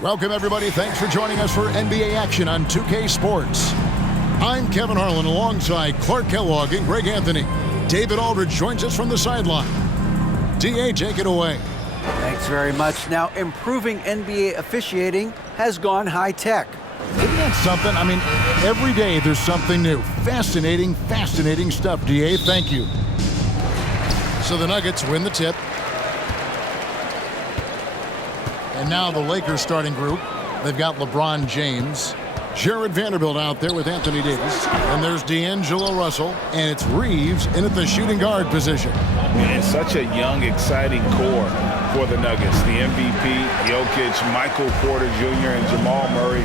Welcome, everybody. Thanks for joining us for NBA action on 2K Sports. I'm Kevin Harlan alongside Clark Kellogg and Greg Anthony. David Aldridge joins us from the sideline. DA, take it away. Thanks very much. Now, improving NBA officiating has gone high-tech. Isn't that something? I mean, every day there's something new. Fascinating stuff, DA. Thank you. So the Nuggets win the tip. And now the Lakers starting group. They've got LeBron James, Jared Vanderbilt out there with Anthony Davis. And there's D'Angelo Russell. And it's Reeves in at the shooting guard position. And such a young, exciting core for the Nuggets. The MVP, Jokic, Michael Porter Jr., and Jamal Murray.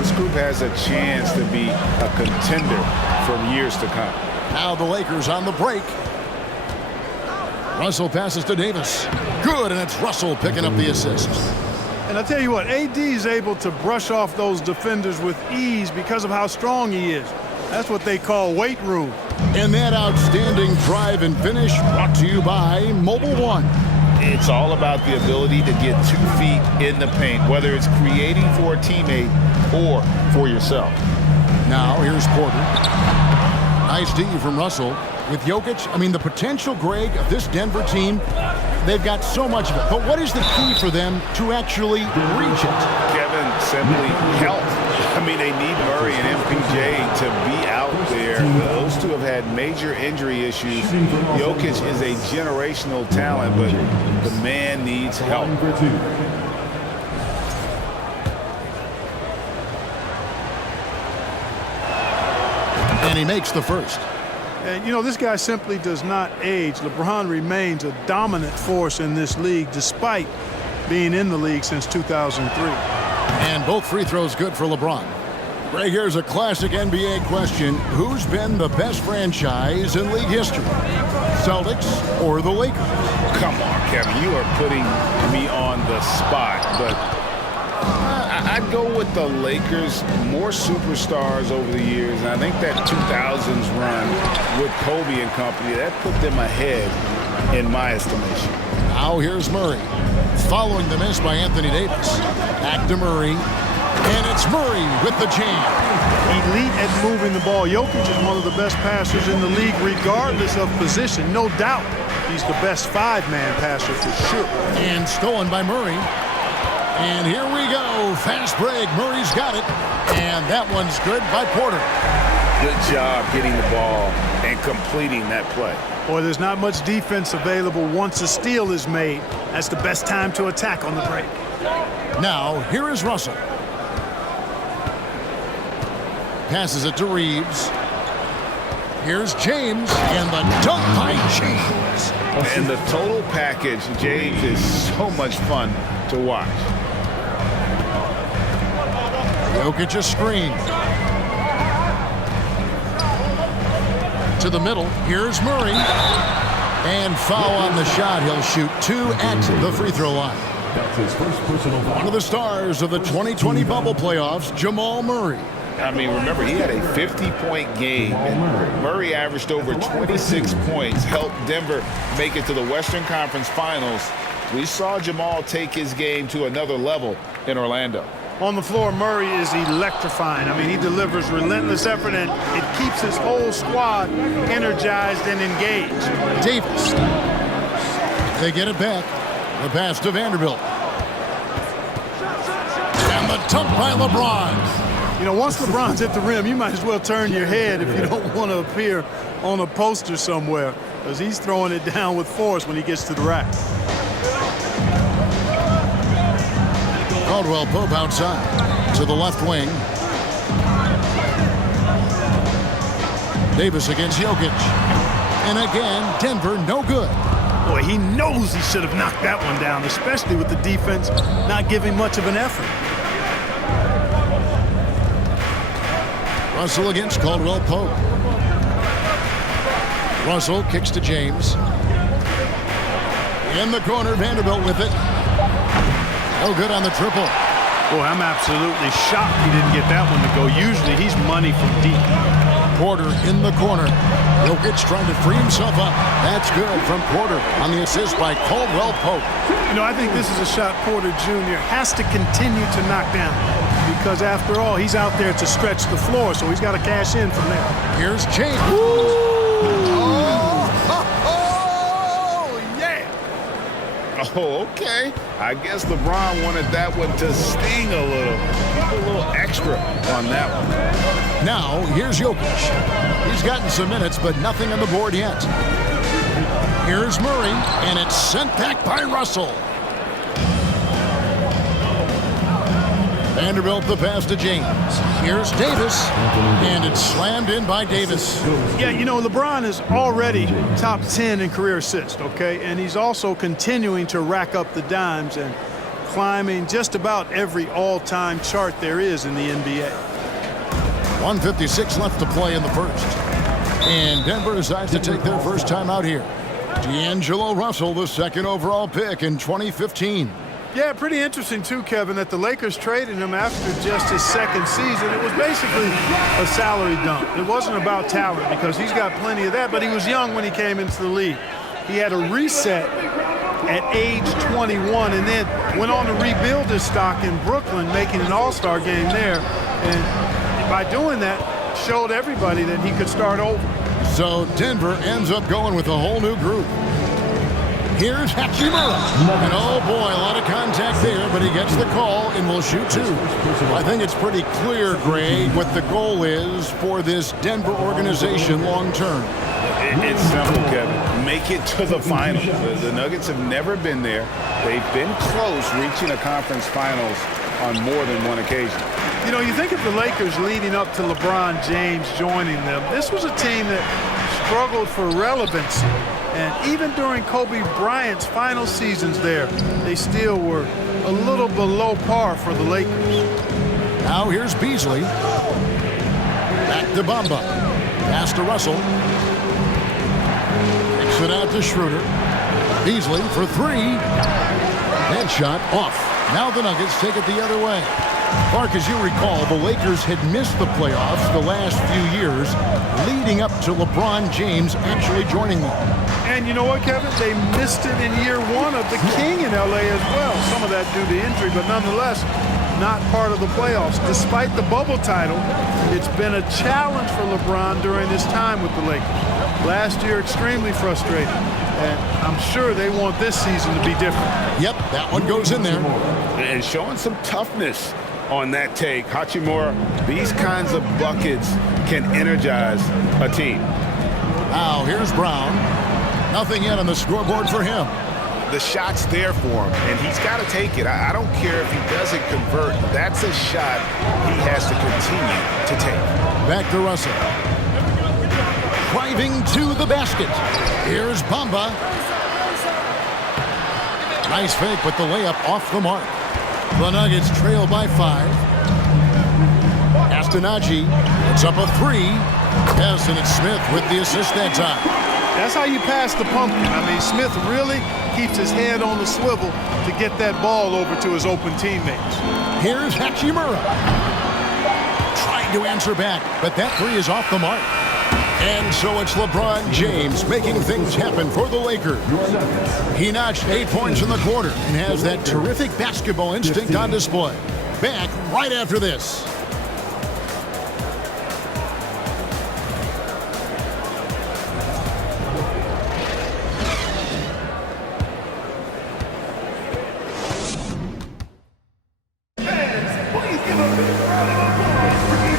This group has a chance to be a contender for years to come. Now the Lakers on the break. Russell passes to Davis. Good, and it's Russell picking up the assist. And I tell you what, AD is able to brush off those defenders with ease because of how strong he is. That's what they call weight room. And that outstanding drive and finish brought to you by Mobile One. It's all about the ability to get 2 feet in the paint, whether it's creating for a teammate or for yourself. Now here's Porter. Nice D from Russell. With Jokic, I mean, the potential, Greg, of this Denver team, they've got so much of it. But what is the key for them to actually reach it? Kevin, simply health. I mean, they need Murray and MPJ to be out there. Those two have had major injury issues. Jokic is a generational talent, but the man needs help. And he makes the first. And, you know, this guy simply does not age. LeBron remains a dominant force in this league despite being in the league since 2003. And both free throws good for LeBron. Greg, here's a classic NBA question. Who's been the best franchise in league history? Celtics or the Lakers? Come on, Kevin. You are putting me on the spot, but I'd go with the Lakers. More superstars over the years, and I think that 2000s run with Kobe and company, that put them ahead in my estimation. Now here's Murray. Following the miss by Anthony Davis. Back to Murray. And it's Murray with the jam. Elite at moving the ball. Jokic is one of the best passers in the league regardless of position. No doubt he's the best 5-man passer for sure. And stolen by Murray. And here we go. Fast break. Murray's got it. And that one's good by Porter. Good job getting the ball and completing that play. Boy, there's not much defense available once a steal is made. That's the best time to attack on the break. Now, here is Russell. Passes it to Reeves. Here's James, and the dunk by James. And the total package, James, is so much fun to watch. Jokic a screen. To the middle. Here's Murray. And foul on the shot. He'll shoot 2 at the free throw line. That's his first personal foul. One of the stars of the 2020 bubble playoffs, Jamal Murray. I mean, remember, he had a 50-point game. And Murray averaged over 26 points, helped Denver make it to the Western Conference Finals. We saw Jamal take his game to another level in Orlando. On the floor, Murray is electrifying. I mean, he delivers relentless effort, and it keeps his whole squad energized and engaged. Davis. They get it back. The pass to Vanderbilt. And the dunk by LeBron. You know, once LeBron's at the rim, you might as well turn your head if you don't want to appear on a poster somewhere, because he's throwing it down with force when he gets to the rack. Caldwell Pope outside to the left wing. Davis against Jokic. And again, Denver no good. Boy, he knows he should have knocked that one down, especially with the defense not giving much of an effort. Russell against Caldwell Pope. Russell kicks to James. In the corner, Vanderbilt with it. No good on the triple. Boy, I'm absolutely shocked he didn't get that one to go. Usually he's money from deep. Porter in the corner. Jokic trying to free himself up. That's good from Porter on the assist by Caldwell Pope. You know, I think this is a shot Porter Jr. has to continue to knock down because, after all, he's out there to stretch the floor, so he's got to cash in from there. Here's James. Oh, okay. I guess LeBron wanted that one to sting a little. Keep a little extra on that one. Now, here's Jokic. He's gotten some minutes, but nothing on the board yet. Here's Murray, and it's sent back by Russell. Vanderbilt the pass to James. Here's Davis, and it's slammed in by Davis. Yeah, you know, LeBron is already top 10 in career assists, okay? And he's also continuing to rack up the dimes and climbing just about every all-time chart there is in the NBA. 1:56 left to play in the first. And Denver decides to take their first time out here. D'Angelo Russell, the second overall pick in 2015. Yeah, pretty interesting, too, Kevin, that the Lakers traded him after just his second season. It was basically a salary dump. It wasn't about talent because he's got plenty of that, but he was young when he came into the league. He had a reset at age 21 and then went on to rebuild his stock in Brooklyn, making an all-star game there. And by doing that, showed everybody that he could start over. So Denver ends up going with a whole new group. Here's Hachimura. And oh boy, a lot of contact there, but he gets the call and will shoot two. I think it's pretty clear, Greg, what the goal is for this Denver organization long term. It's simple, Kevin. Make it to the finals. The Nuggets have never been there. They've been close reaching a conference finals on more than one occasion. You know, you think of the Lakers leading up to LeBron James joining them. This was a team that struggled for relevancy. And even during Kobe Bryant's final seasons there, they still were a little below par for the Lakers. Now here's Beasley. Back to Bamba. Pass to Russell. Kicks it out to Schroeder. Beasley for three. Headshot off. Now the Nuggets take it the other way. Clark, as you recall, the Lakers had missed the playoffs the last few years, leading up to LeBron James actually joining them. And you know what, Kevin? They missed it in year one of the King in L.A. as well. Some of that due to injury, but nonetheless, not part of the playoffs. Despite the bubble title, it's been a challenge for LeBron during his time with the Lakers. Last year, extremely frustrating. And I'm sure they want this season to be different. Yep, that one goes in there. And showing some toughness on that take. Hachimura, these kinds of buckets can energize a team. Now here's Brown. Nothing yet on the scoreboard for him. The shot's there for him, and he's got to take it. I don't care if he doesn't convert. That's a shot he has to continue to take. Back to Russell. Driving to the basket. Here's Bamba. Nice fake, but the layup off the mark. The Nuggets trail by 5. Astonagi puts up a 3. Yes, and it's Smith with the assist that time. That's how you pass the pumpkin. I mean, Smith really keeps his head on the swivel to get that ball over to his open teammates. Here's Hachimura. Trying to answer back, but that 3 is off the mark. And so it's LeBron James making things happen for the Lakers. He notched 8 points in the quarter and has that terrific basketball instinct on display. Back right after this.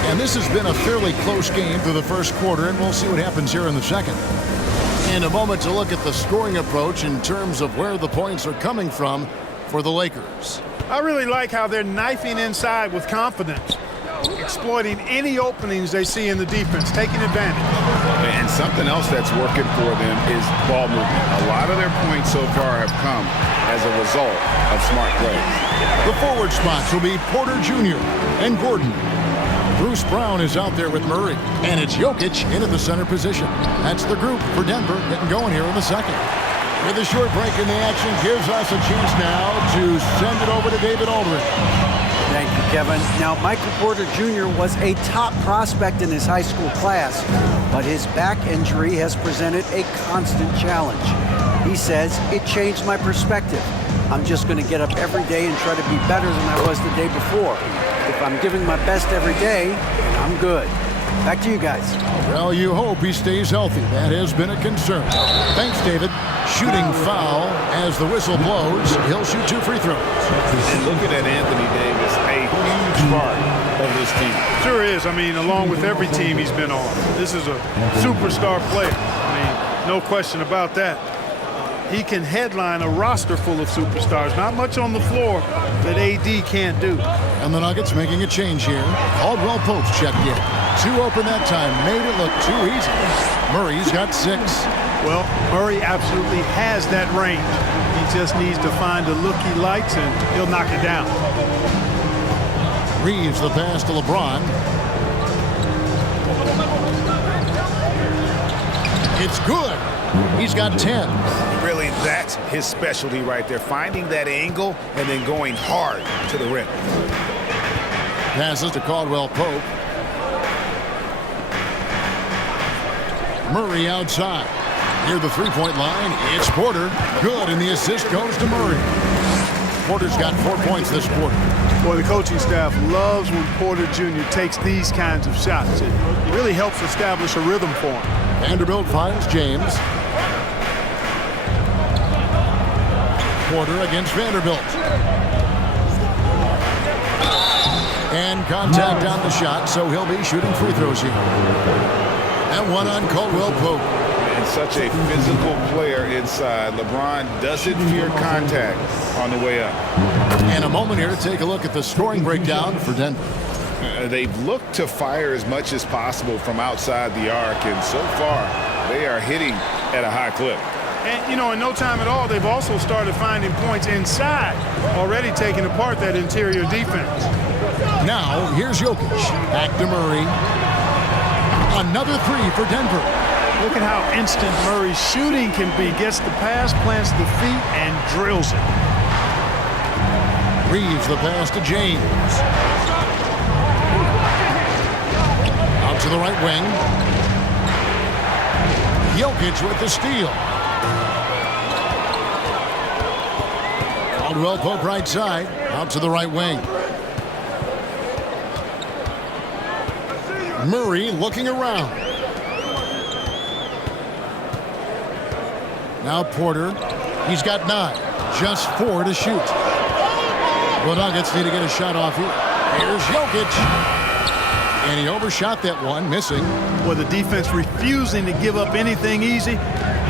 And this has been a fairly close game through the first quarter, and we'll see what happens here in the second. In a moment to look at the scoring approach in terms of where the points are coming from for the Lakers. I really like how they're knifing inside with confidence, exploiting any openings they see in the defense, taking advantage. And something else that's working for them is ball movement. A lot of their points so far have come as a result of smart plays. The forward spots will be Porter Jr. and Gordon. Bruce Brown is out there with Murray, and it's Jokic into the center position. That's the group for Denver getting going here in the second. With a short break in the action gives us a chance now to send it over to David Aldridge. Thank you, Kevin. Now, Michael Porter Jr. was a top prospect in his high school class, but his back injury has presented a constant challenge. He says, it changed my perspective. I'm just going to get up every day and try to be better than I was the day before. If I'm giving my best every day, I'm good. Back to you guys. Well, you hope he stays healthy. That has been a concern. Thanks, David. Shooting foul as the whistle blows. He'll shoot 2 free throws. And looking at Anthony Davis, a huge part of this team. Sure is. I mean, along with every team he's been on. This is a superstar player. I mean, no question about that. He can headline a roster full of superstars. Not much on the floor that AD can't do. And the Nuggets making a change here. Caldwell Pope's checked in. 2 open that time. Made it look too easy. Murray's got 6. Well, Murray absolutely has that range. He just needs to find the look he likes, and he'll knock it down. Reeves the pass to LeBron. It's good. He's got 10. Really, that's his specialty right there, finding that angle and then going hard to the rim. Passes to Caldwell Pope. Murray outside. Near the three-point line, it's Porter. Good, and the assist goes to Murray. Porter's got 4 points this quarter. Boy, the coaching staff loves when Porter Jr. takes these kinds of shots. It really helps establish a rhythm for him. Vanderbilt finds James. Porter against Vanderbilt. And contact on the shot, so he'll be shooting free throws here. And one on Caldwell Pope. And such a physical player inside. LeBron doesn't fear contact on the way up. And a moment here to take a look at the scoring breakdown for Denver. They've looked to fire as much as possible from outside the arc, and so far they are hitting at a high clip. And, you know, in no time at all, they've also started finding points inside, already taking apart that interior defense. Now, here's Jokic. Back to Murray. Another 3 for Denver. Look at how instant Murray's shooting can be. Gets the pass, plants the feet, and drills it. Reeves the pass to James. Out to the right wing. Jokic with the steal. Caldwell Pope right side. Out to the right wing. Murray looking around. Now Porter. He's got 9. Just 4 to shoot. The Nuggets need to get a shot off here. Here's Jokic. And he overshot that one, missing. With the defense refusing to give up anything easy,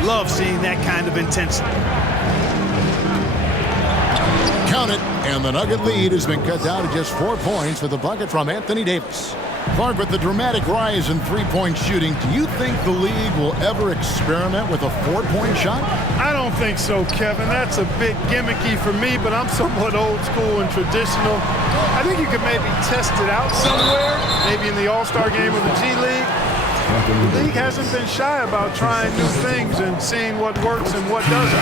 love seeing that kind of intensity. Count it. And the Nugget lead has been cut down to just 4 points with a bucket from Anthony Davis. Clark, with the dramatic rise in three-point shooting, do you think the league will ever experiment with a 4-point shot? I don't think so, Kevin. That's a bit gimmicky for me, but I'm somewhat old school and traditional. I think you could maybe test it out somewhere, maybe in the All-Star game of the G League. The league hasn't been shy about trying new things and seeing what works and what doesn't.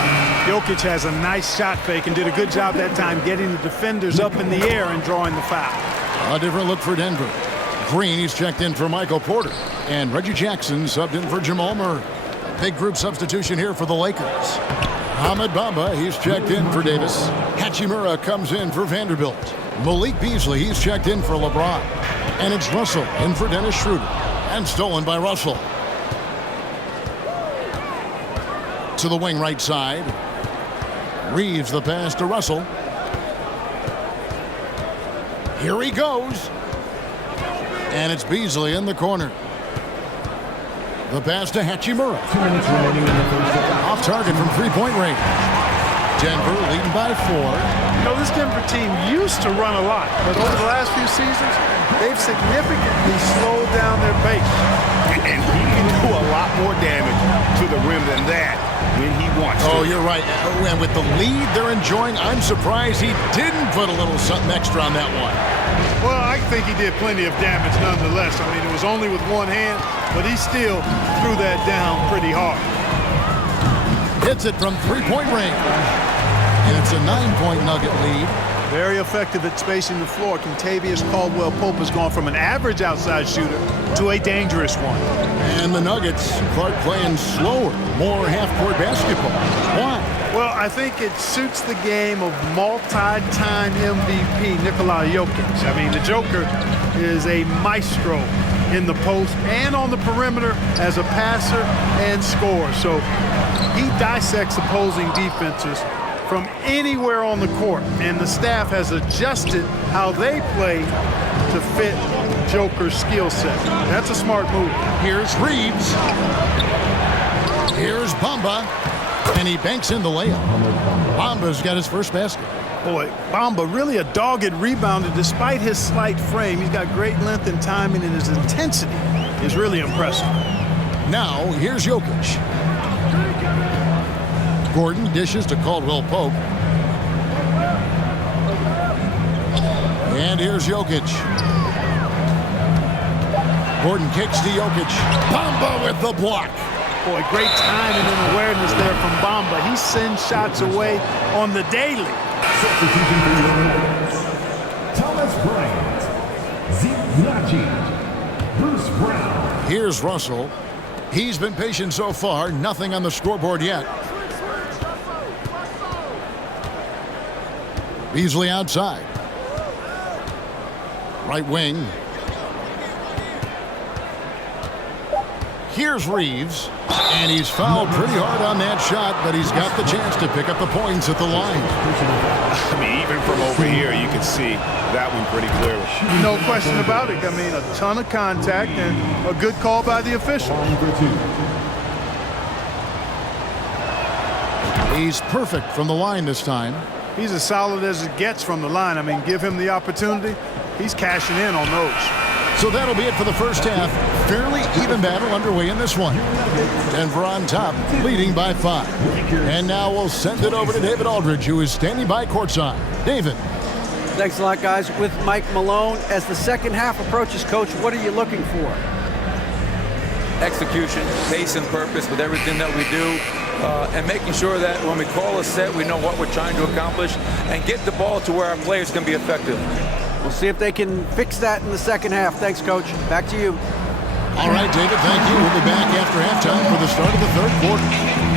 Jokic has a nice shot fake and did a good job that time getting the defenders up in the air and drawing the foul. A different look for Denver. Green, he's checked in for Michael Porter. And Reggie Jackson subbed in for Jamal Murray. A big group substitution here for the Lakers. Ahmed Bamba, he's checked in for Davis. Hachimura comes in for Vanderbilt. Malik Beasley, he's checked in for LeBron. And it's Russell in for Dennis Schroeder. And stolen by Russell. To the wing right side. Reeves the pass to Russell. Here he goes. And it's Beasley in the corner. The pass to Hachimura. 2 minutes remaining in the first half. Off target from three-point range. Denver leading by 4. You know, this Denver team used to run a lot, but over the last few seasons, they've significantly slowed down their pace. And he can do a lot more damage to the rim than that when he wants to. Oh, you're right. And with the lead they're enjoying, I'm surprised he didn't put a little something extra on that one. Well, I think he did plenty of damage nonetheless. I mean, it was only with one hand, but he still threw that down pretty hard. Hits it from three-point range. And it's a 9-point Nugget lead. Very effective at spacing the floor. Kentavious Caldwell-Pope has gone from an average outside shooter to a dangerous one. And the Nuggets, Clark playing slower, more half-court basketball. Why? Well, I think it suits the game of multi-time MVP Nikola Jokic. I mean, the Joker is a maestro in the post and on the perimeter as a passer and scorer. So he dissects opposing defenses from anywhere on the court, and the staff has adjusted how they play to fit Joker's skill set. That's a smart move. Here's Reeves. Here's Bamba. And he banks in the layup. Bamba's got his first basket. Boy, Bamba really a dogged rebounder despite his slight frame. He's got great length and timing, and his intensity is really impressive. Now, here's Jokic. Gordon dishes to Caldwell-Pope. And here's Jokic. Gordon kicks to Jokic. Bamba with the block. Boy, great timing and awareness there from Bamba. He sends shots away on the daily. Substitution for your Nuggets. Thomas Bryant, Zeke Naji, Bruce Brown. Here's Russell. He's been patient so far. Nothing on the scoreboard yet. Beasley outside. Right wing. Here's Reeves. And he's fouled pretty hard on that shot, but he's got the chance to pick up the points at the line. I mean, even from over here, you can see that one pretty clearly. No question about it. I mean, a ton of contact and a good call by the official. He's perfect from the line this time. He's as solid as it gets from the line. I mean, give him the opportunity. He's cashing in on those. So that'll be it for the first half. Fairly even battle underway in this one. Denver on top, leading by 5. And now we'll send it over to David Aldridge, who is standing by courtside. David. Thanks a lot, guys. With Mike Malone, as the second half approaches, Coach, what are you looking for? Execution, pace and purpose with everything that we do, and making sure that when we call a set, we know what we're trying to accomplish and get the ball to where our players can be effective. We'll see if they can fix that in the second half. Thanks, Coach. Back to you. All right, David, thank you. We'll be back after halftime for the start of the third quarter.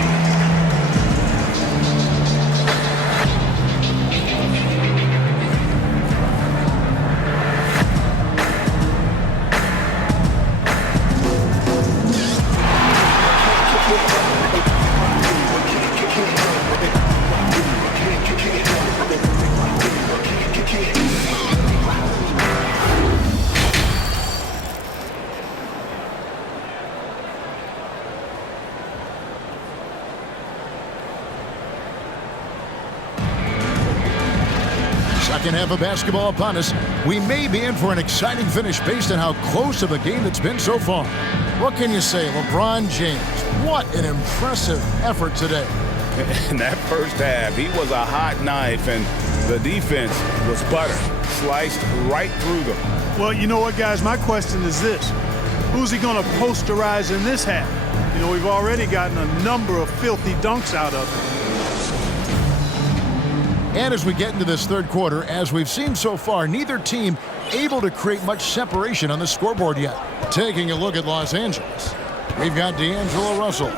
Second half of basketball upon us. We may be in for an exciting finish based on how close of a game it's been so far. What can you say, LeBron James? What an impressive effort today. In that first half, he was a hot knife, and the defense was butter, sliced right through them. Well, you know what, guys? My question is this. Who's he going to posterize in this half? You know, we've already gotten a number of filthy dunks out of him. And as we get into this third quarter, as we've seen so far, neither team able to create much separation on the scoreboard yet. Taking a look at Los Angeles, we've got D'Angelo Russell,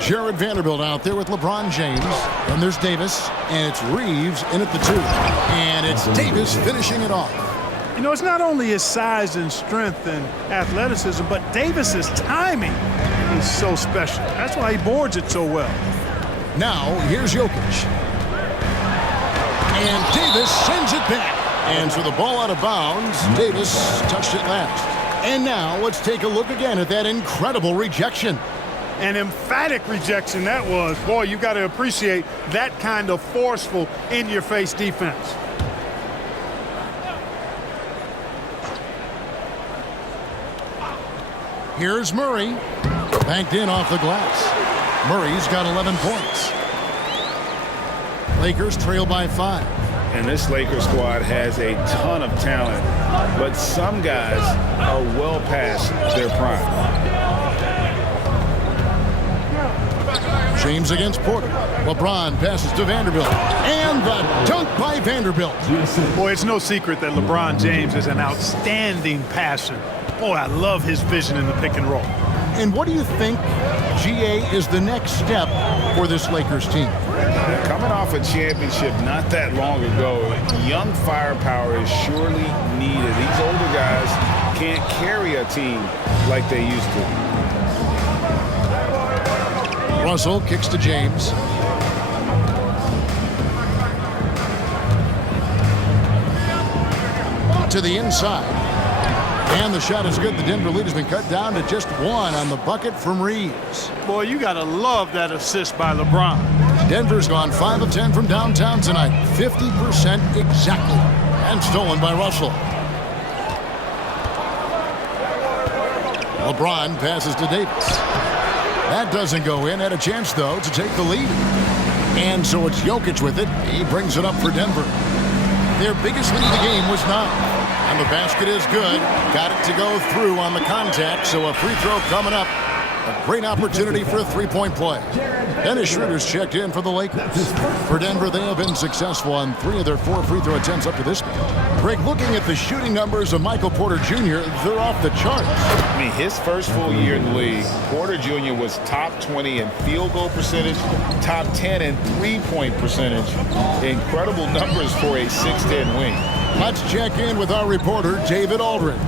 Jared Vanderbilt out there with LeBron James, and there's Davis, and it's Reeves in at the 2. And it's Davis finishing it off. You know, it's not only his size and strength and athleticism, but Davis's timing is so special. That's why he boards it so well. Now, here's Jokic. And Davis sends it back. And so the ball out of bounds. Davis touched it last. And now let's take a look again at that incredible rejection. An emphatic rejection that was. Boy, you got to appreciate that kind of forceful, in-your-face defense. Here's Murray. Banked in off the glass. Murray's got 11 points. Lakers trail by 5. And this Lakers squad has a ton of talent, but some guys are well past their prime. James against Porter. LeBron passes to Vanderbilt. And the dunk by Vanderbilt. Boy, it's no secret that LeBron James is an outstanding passer. Boy, I love his vision in the pick and roll. And what do you think, GA, is the next step for this Lakers team? Coming off a championship not that long ago, young firepower is surely needed. These older guys can't carry a team like they used to. Russell kicks to James. To the inside. And the shot is good. The Denver lead has been cut down to just one on the bucket from Reeves. Boy, you got to love that assist by LeBron. Denver's gone 5 of 10 from downtown tonight. 50% exactly. And stolen by Russell. LeBron passes to Davis. That doesn't go in. Had a chance, though, to take the lead. And so it's Jokic with it. He brings it up for Denver. Their biggest lead of the game was 9. And the basket is good. Got it to go through on the contact, so a free throw coming up. A great opportunity for a three-point play. Dennis Schroeder's checked in for the Lakers. For Denver, they have been successful on 3 of their 4 free throw attempts up to this point. Greg, looking at the shooting numbers of Michael Porter Jr., they're off the charts. I mean, his first full year in the league, Porter Jr. was top 20 in field goal percentage, top 10 in three-point percentage. Incredible numbers for a 6'10" wing. Let's check in with our reporter, David Aldridge.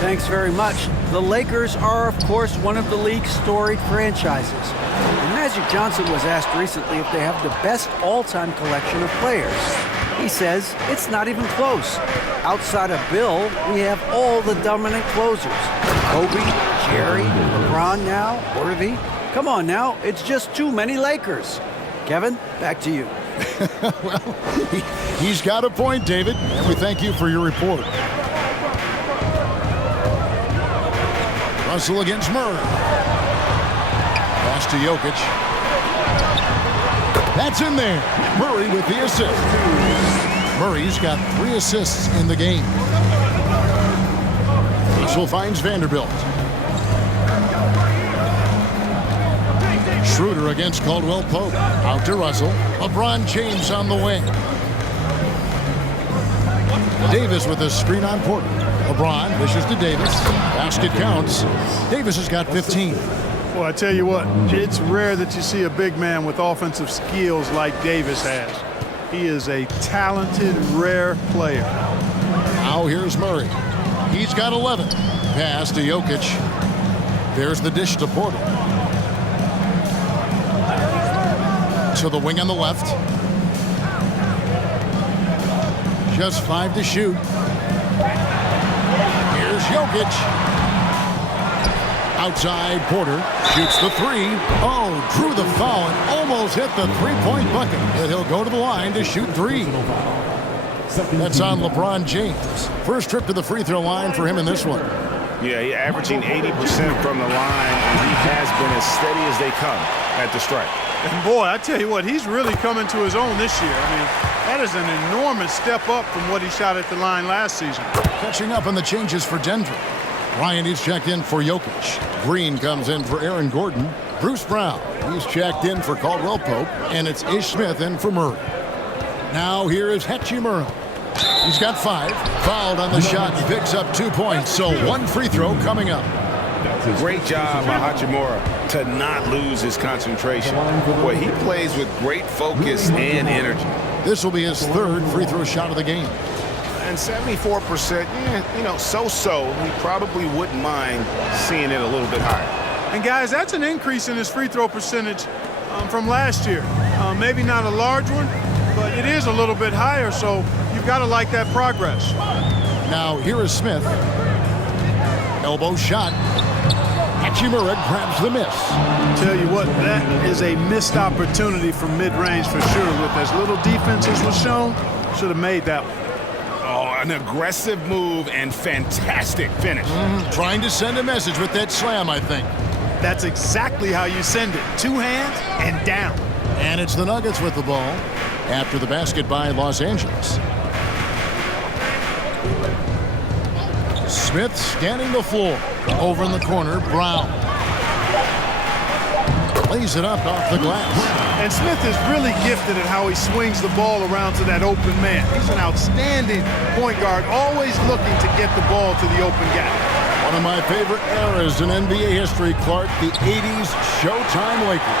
Thanks very much. The Lakers are, of course, one of the league's storied franchises. And Magic Johnson was asked recently if they have the best all-time collection of players. He says it's not even close. Outside of Bill, we have all the dominant closers. Kobe, Jerry, LeBron now, Worthy. Come on now, it's just too many Lakers. Kevin, back to you. Well, he's got a point, David, and we thank you for your report. Russell against Murray. Pass to Jokic. That's in there. Murray with the assist. Murray's got 3 assists in the game. Russell finds Vanderbilt. Schroeder against Caldwell Pope. Out to Russell. LeBron James on the wing. Davis with a screen on Porter. LeBron dishes to Davis. Basket counts. Davis has got 15. Well, I tell you what, it's rare that you see a big man with offensive skills like Davis has. He is a talented, rare player. Now here's Murray. He's got 11. Pass to Jokic. There's the dish to Porter. To the wing on the left. Just 5 to shoot. Here's Jokic. Outside, Porter shoots the 3. Oh, drew the foul and almost hit the three-point bucket. But he'll go to the line to shoot 3. That's on LeBron James. First trip to the free throw line for him in this one. Yeah, he's averaging 80% from the line, and he has been as steady as they come at the strike. And boy, I tell you what, he's really coming to his own this year. I mean, that is an enormous step up from what he shot at the line last season. Catching up on the changes for Denver. Ryan is checked in for Jokic. Green comes in for Aaron Gordon. Bruce Brown, he's checked in for Caldwell Pope. And it's Ish Smith in for Murray. Now here is Hachimura. He's got 5. Fouled on the shot. He picks up 2 points. So 1 free throw coming up. Great job by Hachimura to not lose his concentration. Boy, he plays with great focus and energy. This will be his 3rd free throw shot of the game. And 74%, so-so. We probably wouldn't mind seeing it a little bit higher. And guys, that's an increase in his free throw percentage from last year. Maybe not a large one, but it is a little bit higher, so you've got to like that progress. Now here is Smith. Elbow shot. Hachimura grabs the miss. Tell you what, that is a missed opportunity from mid-range for sure. With as little defense as was shown, should have made that one. Oh, an aggressive move and fantastic finish. Trying to send a message with that slam, I think. That's exactly how you send it. 2 hands and down. And it's the Nuggets with the ball after the basket by Los Angeles. Smith scanning the floor. Over in the corner, Brown. lays it up off the glass. And Smith is really gifted at how he swings the ball around to that open man. He's an outstanding point guard, always looking to get the ball to the open gap. One of my favorite eras in NBA history, Clark, the 80s Showtime Lakers.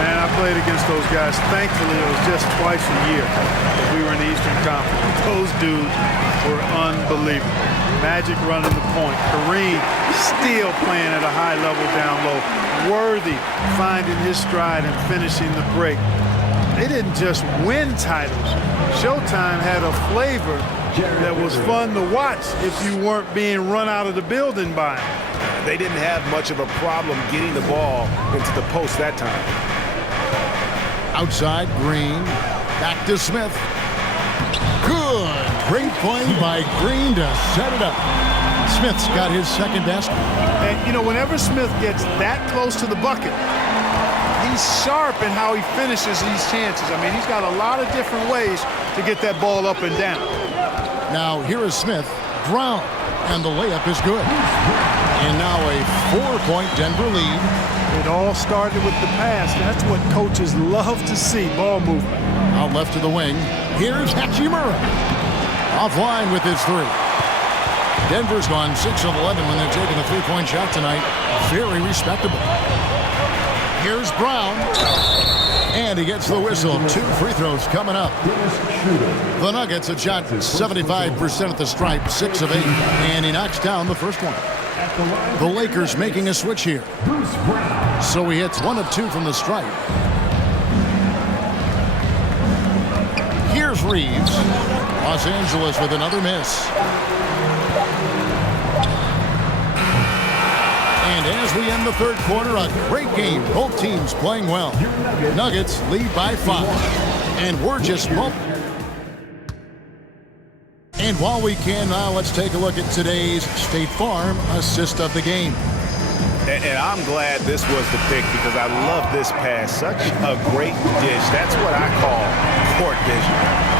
Man, I played against those guys. Thankfully, it was just twice a year that we were in the Eastern Conference. Those dudes were unbelievable. Magic running the point. Kareem still playing at a high level down low. Worthy finding his stride and finishing the break. They didn't just win titles. Showtime had a flavor that was fun to watch if you weren't being run out of the building by them. They didn't have much of a problem getting the ball into the post that time. Outside, Green. Back to Smith. Good. Great play by Green to set it up. Smith's got his second basket. And, you know, whenever Smith gets that close to the bucket, he's sharp in how he finishes these chances. I mean, he's got a lot of different ways to get that ball up and down. Now, here is Smith. Brown. And the layup is good. And now a 4-point Denver lead. It all started with the pass. That's what coaches love to see, ball movement. Out left to the wing. Here's Hachimura. Offline with his three. Denver's gone 6 of 11 when they're taking the three-point shot tonight. Very respectable. Here's Brown. And he gets the whistle. 2 free throws coming up. The Nuggets have shot 75% at the stripe, 6 of 8. And he knocks down the first one. The Lakers making a switch here. So he hits 1 of 2 from the stripe. Here's Reeves. Los Angeles with another miss. And as we end the third quarter, a great game. Both teams playing well. Nuggets lead by 5. And we're just And while we can now, let's take a look at today's State Farm assist of the game. And I'm glad this was the pick because I love this pass. Such a great dish. That's what I call court vision.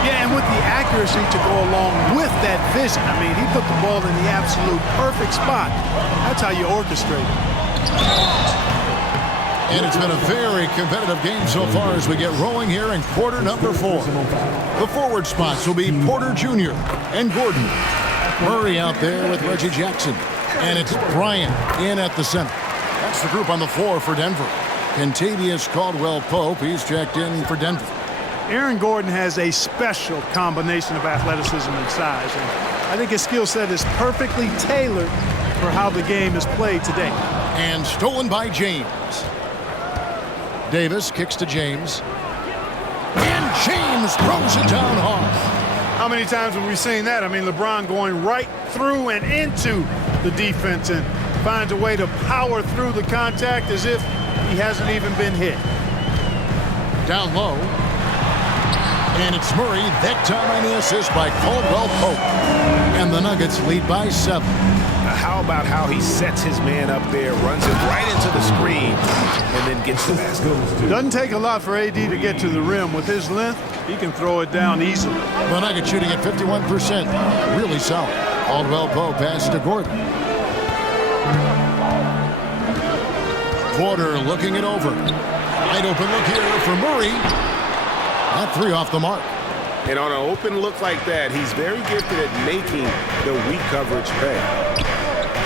Yeah, and with the accuracy to go along with that vision. I mean, he put the ball in the absolute perfect spot. That's how you orchestrate it. And it's been a very competitive game so far as we get rolling here in quarter number 4. The forward spots will be Porter Jr. and Gordon. Murray out there with Reggie Jackson. And it's Bryant in at the center. That's the group on the floor for Denver. Kentavious Caldwell-Pope, he's checked in for Denver. Aaron Gordon has a special combination of athleticism and size. And I think his skill set is perfectly tailored for how the game is played today. And stolen by James. Davis kicks to James. And James throws it down hard. How many times have we seen that? I mean, LeBron going right through and into the defense and finds a way to power through the contact as if he hasn't even been hit. Down low. And it's Murray. That time on the assist by Caldwell-Pope. And the Nuggets lead by 7. Now, how about how he sets his man up there, runs it right into the screen, and then gets the basket. Doesn't take a lot for AD to get to the rim. With his length, he can throw it down easily. The Nuggets shooting at 51%. Really solid. Caldwell-Pope passes to Gordon. Porter looking it over. Wide open look here for Murray. That 3 off the mark. And on an open look like that, he's very gifted at making the weak coverage pay.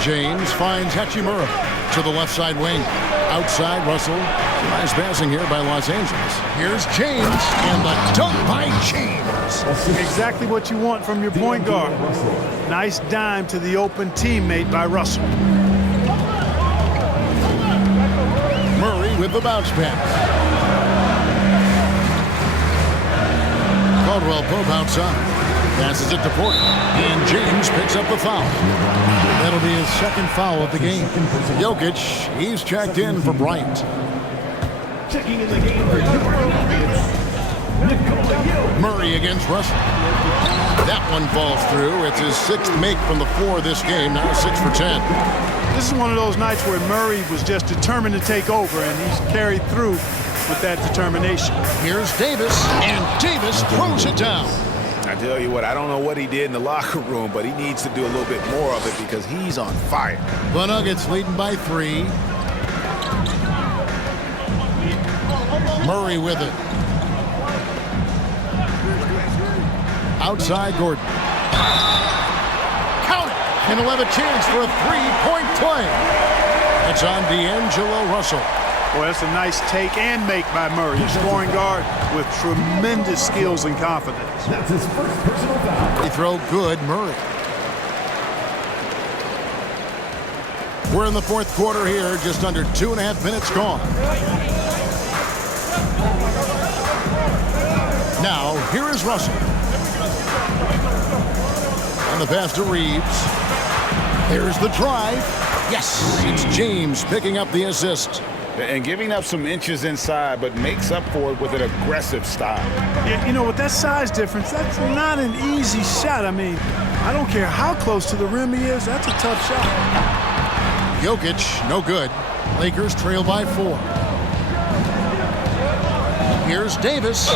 James finds Hachimura to the left side wing. Outside, Russell. Nice passing here by Los Angeles. Here's James, and the dunk by James. Exactly what you want from your point guard. Nice dime to the open teammate by Russell. Murray with the bounce pass. Caldwell-Pope outside. Passes it to Porter. And James picks up the foul. That'll be his second foul of the game. Jokic, he's checked in for Bryant. Checking in the game for your Nuggets, Murray against Russell. That one falls through. It's his 6th make from the floor this game. Now 6 for 10. This is one of those nights where Murray was just determined to take over, and he's carried through with that determination. Here's Davis, and Davis throws it down. I tell you what, I don't know what he did in the locker room, but he needs to do a little bit more of it because he's on fire. The Nuggets leading by 3. Murray with it. Outside Gordon. Count it! And he'll have a chance for a three-point play. It's on D'Angelo Russell. Boy, that's a nice take and make by Murray. A scoring guard with tremendous skills and confidence. That's his first personal foul. They throw good, Murray. We're in the fourth quarter here, just under 2.5 minutes gone. Now, here is Russell. On the pass to Reeves. Here's the drive. Yes, it's James picking up the assist. And giving up some inches inside, but makes up for it with an aggressive style. Yeah, you know, with that size difference, that's not an easy shot. I mean, I don't care how close to the rim he is, that's a tough shot. Jokic, no good. Lakers trail by 4. Here's Davis.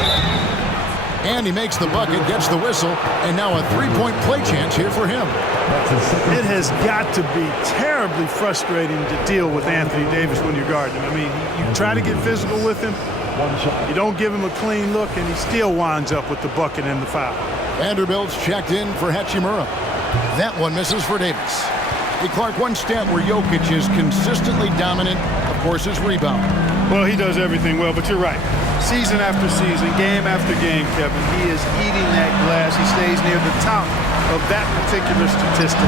And he makes the bucket, gets the whistle, and now a three-point play chance here for him. It has got to be terribly frustrating to deal with Anthony Davis when you're guarding him. I mean, you try to get physical with him, you don't give him a clean look, and he still winds up with the bucket and the foul. Vanderbilt's checked in for Hachimura. That one misses for Davis. Hey, Clark, one stat where Jokic is consistently dominant, of course, is rebound. Well, he does everything well, but you're right. Season after season, game after game, Kevin, he is eating that glass. He stays near the top of that particular statistic.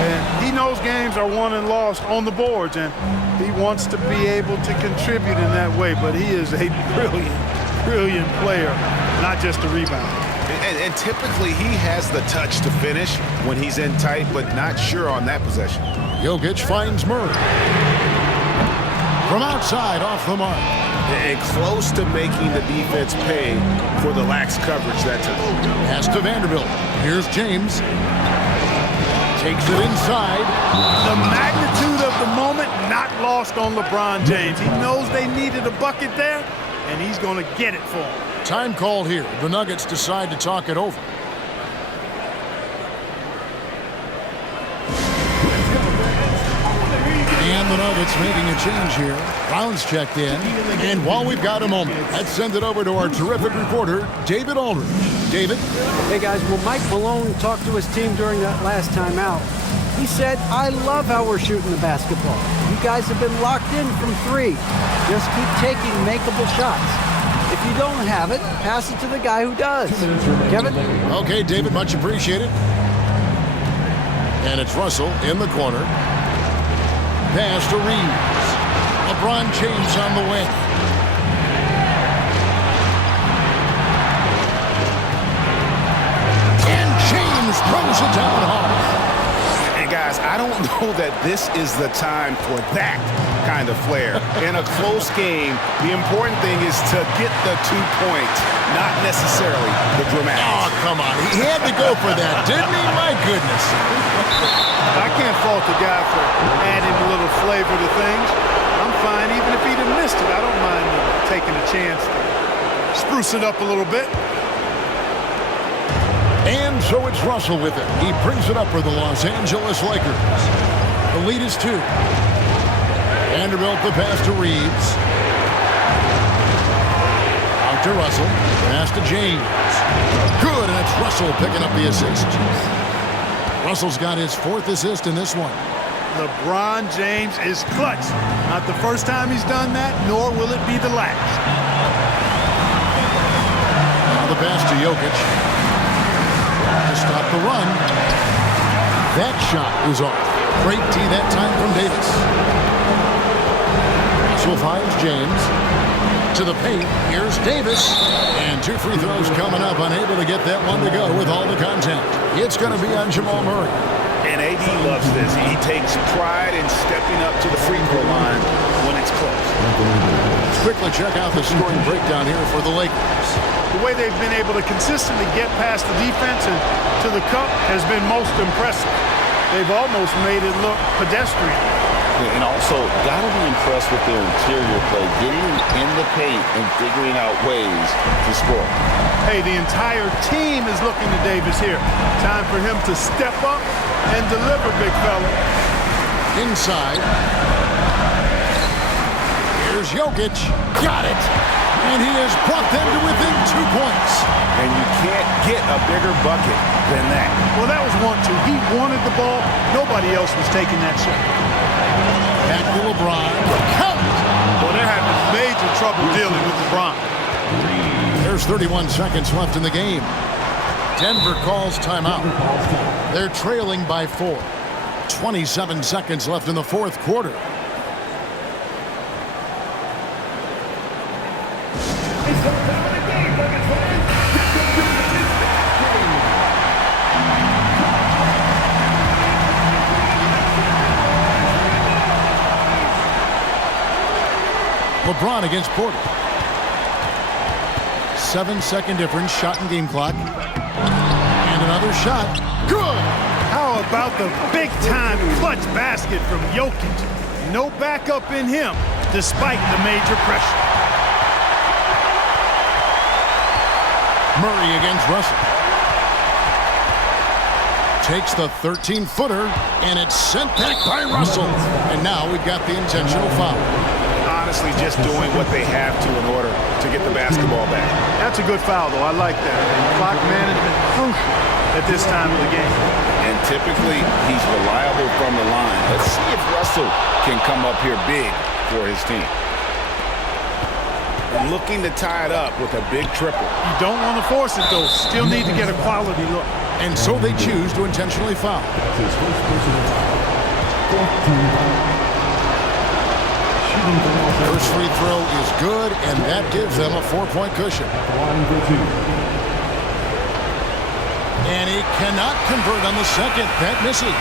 And he knows games are won and lost on the boards, and he wants to be able to contribute in that way. But he is a brilliant player, not just a rebounder. And typically he has the touch to finish when he's in tight, but not sure on that possession. Jokic finds Murray. From outside, off the mark. And close to making the defense pay for the lax coverage that time. Pass to Vanderbilt. Here's James. Takes it inside. The magnitude of the moment not lost on LeBron James. He knows they needed a bucket there, and he's going to get it for him. Time called here. The Nuggets decide to talk it over. And the Nuggets making a change here. Brown's checked in. And while we've got a moment, let's send it over to our terrific reporter, David Aldridge. David? Hey, guys, well, Mike Malone talked to his team during that last timeout. He said, I love how we're shooting the basketball. You guys have been locked in from 3. Just keep taking makeable shots. If you don't have it, pass it to the guy who does. Kevin? Okay, David, much appreciated. And it's Russell in the corner. Pass to Reeves. LeBron James on the wing. And James throws it down hard. And guys, I don't know that this is the time for that kind of flair. In a close game, the important thing is to get the 2 points, not necessarily the dramatics. Oh, come on. He had to go for that, didn't he? My goodness. I can't fault the guy for adding a little flavor to things. I'm fine even if he'd have missed it. I don't mind taking a chance to spruce it up a little bit. And so it's Russell with it. He brings it up for the Los Angeles Lakers. The lead is 2. Vanderbilt the pass to Reeves. Out to Russell. Pass to James. Good, and it's Russell picking up the assist. Russell's got his 4th assist in this one. LeBron James is clutch. Not the first time he's done that, nor will it be the last. Now the pass to Jokic. To stop the run. That shot is off. Great tee that time from Davis. Russell finds James. To the paint. Here's Davis. And 2 free throws coming up. Unable to get that one to go with all the contact. It's going to be on Jamal Murray. And AD loves this. He takes pride in stepping up to the free throw line when it's close. Let's quickly check out the scoring breakdown here for the Lakers. The way they've been able to consistently get past the defense and to the cup has been most impressive. They've almost made it look pedestrian. And also, got to be impressed with their interior play, getting in the paint and figuring out ways to score. Hey, the entire team is looking to Davis here. Time for him to step up and deliver, big fella. Inside. Here's Jokic. Got it. And he has brought them to within 2 points. And you can't get a bigger bucket than that. Well, that was 1-2. He wanted the ball. Nobody else was taking that shot. Back to LeBron. Count! Well, they're having major trouble dealing with LeBron. There's 31 seconds left in the game. Denver calls timeout. They're trailing by 4. 27 seconds left in the fourth quarter. LeBron against Porter. 7-second difference, shot and game clock. And another shot. Good! How about the big-time clutch basket from Jokic? No backup in him, despite the major pressure. Murray against Russell. Takes the 13-footer, and it's sent back by Russell. And now we've got the intentional foul. Honestly, just doing what they have to in order to get the basketball back. That's a good foul, though. I like that. Clock management crucial at this time of the game. And typically, he's reliable from the line. Let's see if Russell can come up here big for his team. And looking to tie it up with a big triple. You don't want to force it, though. Still need to get a quality look. And so they choose to intentionally foul. First free throw is good, and that gives them a 4-point cushion. And he cannot convert on the second. That misses.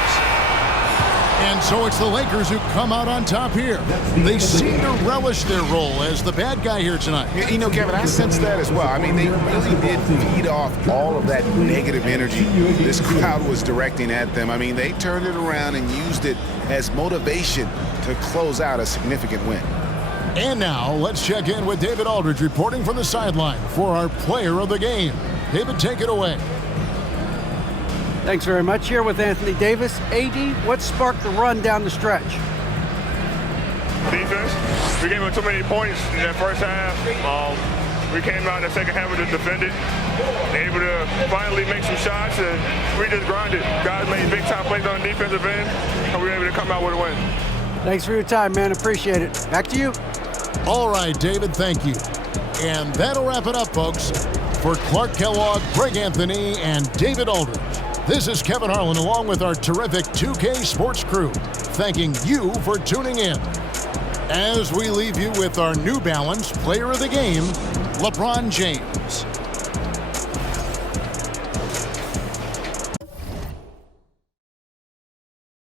And so it's the Lakers who come out on top here. They seem to relish their role as the bad guy here tonight. You know, Kevin, I sense that as well. I mean, they really did feed off all of that negative energy this crowd was directing at them. I mean, they turned it around and used it as motivation to close out a significant win. And now let's check in with David Aldridge reporting from the sideline for our player of the game. David, take it away. Thanks very much. Here with Anthony Davis. AD, what sparked the run down the stretch? Defense. We gave them too many points in that first half. We came out in the second half to defend it. Able to finally make some shots, and we just grinded. Guys made big-time plays on the defensive end, and we were able to come out with a win. Thanks for your time, man. Appreciate it. Back to you. All right, David, thank you. And that'll wrap it up, folks. For Clark Kellogg, Greg Anthony, and David Aldridge, this is Kevin Harlan along with our terrific 2K Sports crew, thanking you for tuning in. As we leave you with our New Balance Player of the Game, LeBron James.